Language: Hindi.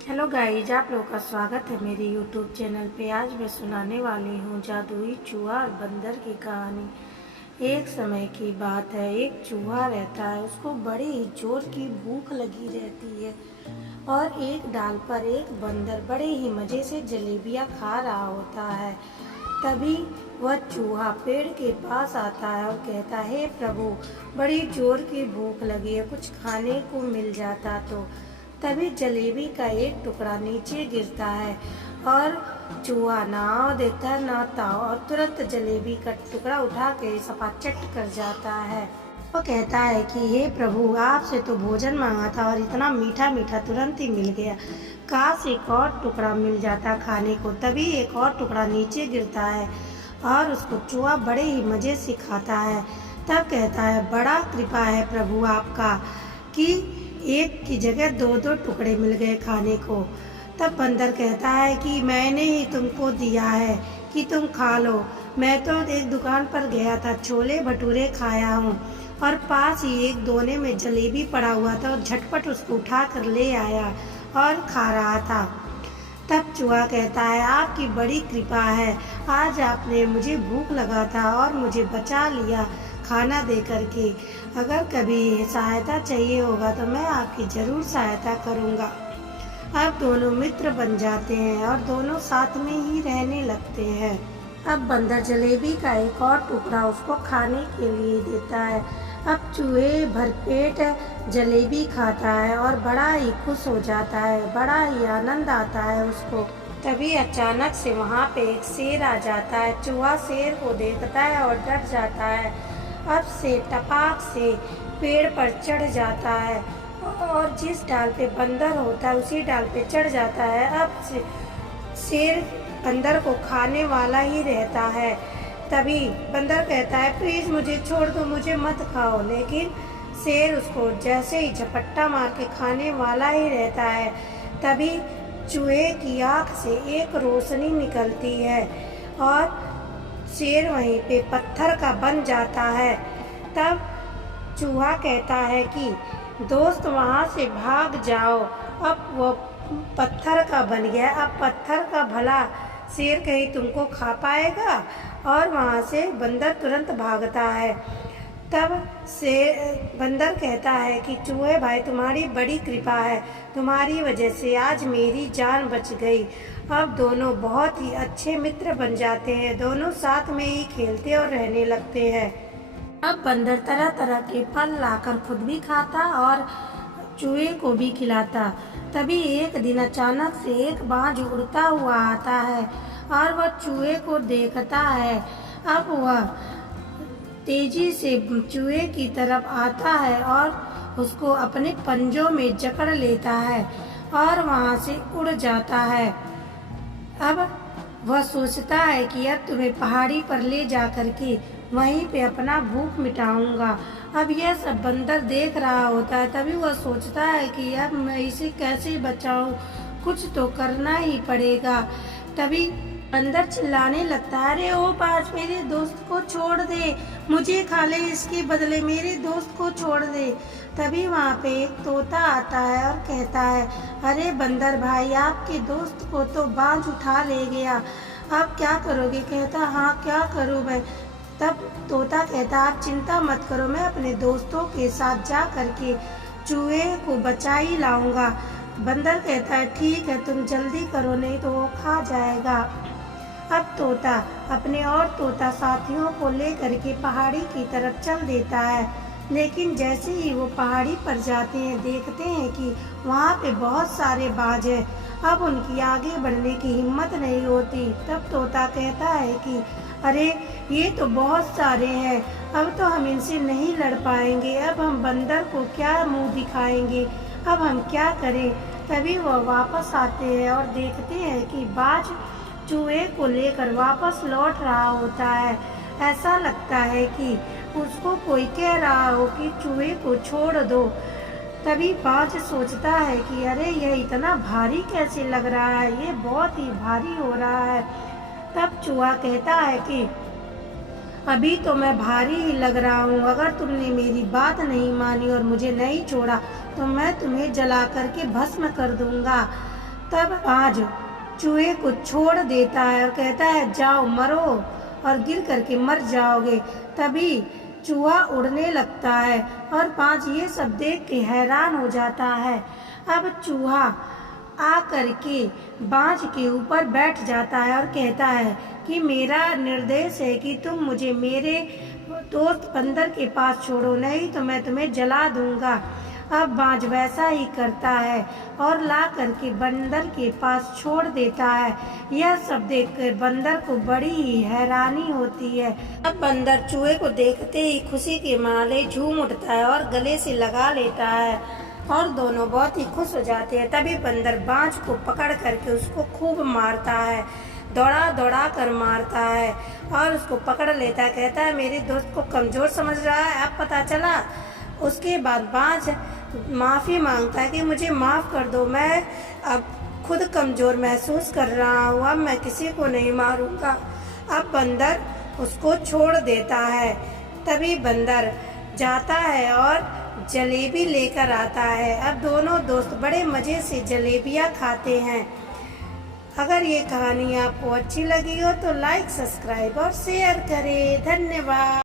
हेलो गाइज, आप लोगों का स्वागत है मेरे यूट्यूब चैनल पे। आज मैं सुनाने वाली हूँ जादुई चूहा और बंदर की कहानी। एक समय की बात है, एक चूहा रहता है, उसको बड़े ही जोर की भूख लगी रहती है और एक डाल पर एक बंदर बड़े ही मज़े से जलेबियाँ खा रहा होता है। तभी वह चूहा पेड़ के पास आता है और कहता है, हे प्रभु, बड़ी जोर की भूख लगी है, कुछ खाने को मिल जाता तो। तभी जलेबी का एक टुकड़ा नीचे गिरता है और चूहा ना देखता है ना ताव और तुरंत जलेबी का टुकड़ा उठा के सपाचट कर जाता है। वो कहता है कि हे प्रभु, आपसे तो भोजन मांगा था और इतना मीठा मीठा तुरंत ही मिल गया, काश एक और टुकड़ा मिल जाता खाने को। तभी एक और टुकड़ा नीचे गिरता है और उसको चूहा बड़े ही मज़े से खाता है। तब कहता है, बड़ा कृपा है प्रभु आपका कि एक की जगह दो दो टुकड़े मिल गए खाने को। तब बंदर कहता है कि मैंने ही तुमको दिया है कि तुम खा लो। मैं तो एक दुकान पर गया था, छोले भटूरे खाया हूँ और पास ही एक दोने में जलेबी पड़ा हुआ था और झटपट उसको उठा कर ले आया और खा रहा था। तब चूहा कहता है, आपकी बड़ी कृपा है, आज आपने मुझे भूख लगा था और मुझे बचा लिया खाना दे करके। अगर कभी सहायता चाहिए होगा तो मैं आपकी ज़रूर सहायता करूँगा। अब दोनों मित्र बन जाते हैं और दोनों साथ में ही रहने लगते हैं। अब बंदर जलेबी का एक और टुकड़ा उसको खाने के लिए देता है। अब चूहे भरपेट जलेबी खाता है और बड़ा ही खुश हो जाता है, बड़ा ही आनंद आता है उसको। तभी अचानक से वहाँ पे एक शेर आ जाता है। चूहा शेर को देखता है और डर जाता है। अब से टपाक से पेड़ पर चढ़ जाता है और जिस डाल पे बंदर होता है उसी डाल पे चढ़ जाता है। अब से शेर बंदर को खाने वाला ही रहता है। तभी बंदर कहता है, प्लीज़ मुझे छोड़ दो, मुझे मत खाओ। लेकिन शेर उसको जैसे ही झपट्टा मार के खाने वाला ही रहता है। तभी चूहे की आँख से एक रोशनी निकलती है और शेर वहीं पे पत्थर का बन जाता है। तब चूहा कहता है कि दोस्त वहाँ से भाग जाओ, अब वो पत्थर का बन गया, अब पत्थर का भला शेर कहीं तुमको खा पाएगा। और वहाँ से बंदर तुरंत भागता है। तब से बंदर कहता है कि चूहे भाई, तुम्हारी बड़ी कृपा है, तुम्हारी वजह से आज मेरी जान बच गई। अब दोनों बहुत ही अच्छे मित्र बन जाते हैं, दोनों साथ में ही खेलते और रहने लगते हैं। अब बंदर तरह तरह के फल लाकर खुद भी खाता और चूहे को भी खिलाता। तभी एक दिन अचानक से एक बाज उड़ता हुआ आता है और वह चूहे को देखता है। अब वह तेजी से चूहे की तरफ आता है और उसको अपने पंजों में जकड़ लेता है और वहाँ से उड़ जाता है। अब वह सोचता है कि अब तुम्हें पहाड़ी पर ले जा कर के वहीं पे अपना भूख मिटाऊंगा। अब यह सब बंदर देख रहा होता है। तभी वह सोचता है कि अब मैं इसे कैसे बचाऊं, कुछ तो करना ही पड़ेगा। तभी बंदर चिल्लाने लगता है, अरे ओ बाज, मेरे दोस्त को छोड़ दे, मुझे खा ले, इसके बदले मेरे दोस्त को छोड़ दे। तभी वहाँ पे एक तोता आता है और कहता है, अरे बंदर भाई, आपके दोस्त को तो बाज उठा ले गया, अब क्या करोगे? कहता, हाँ क्या करूँ मैं? तब तोता कहता, आप चिंता मत करो, मैं अपने दोस्तों के साथ जा करके चूहे को बचा ही लाऊंगा। बंदर कहता है, ठीक है, तुम जल्दी करो, नहीं तो वो खा जाएगा। अब तोता अपने और तोता साथियों को लेकर के पहाड़ी की तरफ चल देता है। लेकिन जैसे ही वो पहाड़ी पर जाते हैं, देखते हैं कि वहाँ पे बहुत सारे बाज हैं। अब उनकी आगे बढ़ने की हिम्मत नहीं होती। तब तोता कहता है कि अरे ये तो बहुत सारे हैं, अब तो हम इनसे नहीं लड़ पाएंगे, अब हम बंदर को क्या मुंह दिखाएंगे, अब हम क्या करें? तभी वह वापस आते हैं और देखते हैं कि बाज चूहे को लेकर वापस लौट रहा होता है। ऐसा लगता है कि उसको कोई कह रहा हो कि चूहे को छोड़ दो। तभी बाज सोचता है कि अरे यह इतना भारी कैसे लग रहा है, ये बहुत ही भारी हो रहा है। तब चूहा कहता है कि अभी तो मैं भारी ही लग रहा हूँ, अगर तुमने मेरी बात नहीं मानी और मुझे नहीं छोड़ा तो मैं तुम्हें जला करके भस्म कर दूंगा। तब बाज चूहे को छोड़ देता है और कहता है जाओ मरो और गिर करके मर जाओगे। तभी चूहा उड़ने लगता है और बाज ये सब देख के हैरान हो जाता है। अब चूहा आ करके बाज के ऊपर बैठ जाता है और कहता है कि मेरा निर्देश है कि तुम मुझे मेरे दोस्त बंदर के पास छोड़ो, नहीं तो मैं तुम्हें जला दूंगा। अब बाज वैसा ही करता है और ला करके बंदर के पास छोड़ देता है। यह सब देखकर बंदर को बड़ी ही हैरानी होती है। अब बंदर चूहे को देखते ही खुशी के मारे झूम उठता है और गले से लगा लेता है और दोनों बहुत ही खुश हो जाते हैं। तभी बंदर बाज को पकड़ करके उसको खूब मारता है, दौड़ा दौड़ा कर मारता है और उसको पकड़ लेता है। कहता है मेरे दोस्त को कमजोर समझ रहा है, अब पता चला। उसके बाद बाज माफ़ी मांगता है कि मुझे माफ़ कर दो, मैं अब खुद कमज़ोर महसूस कर रहा हूँ, अब मैं किसी को नहीं मारूंगा। अब बंदर उसको छोड़ देता है। तभी बंदर जाता है और जलेबी लेकर आता है। अब दोनों दोस्त बड़े मज़े से जलेबियाँ खाते हैं। अगर ये कहानी आपको अच्छी लगी हो तो लाइक, सब्सक्राइब और शेयर करें। धन्यवाद।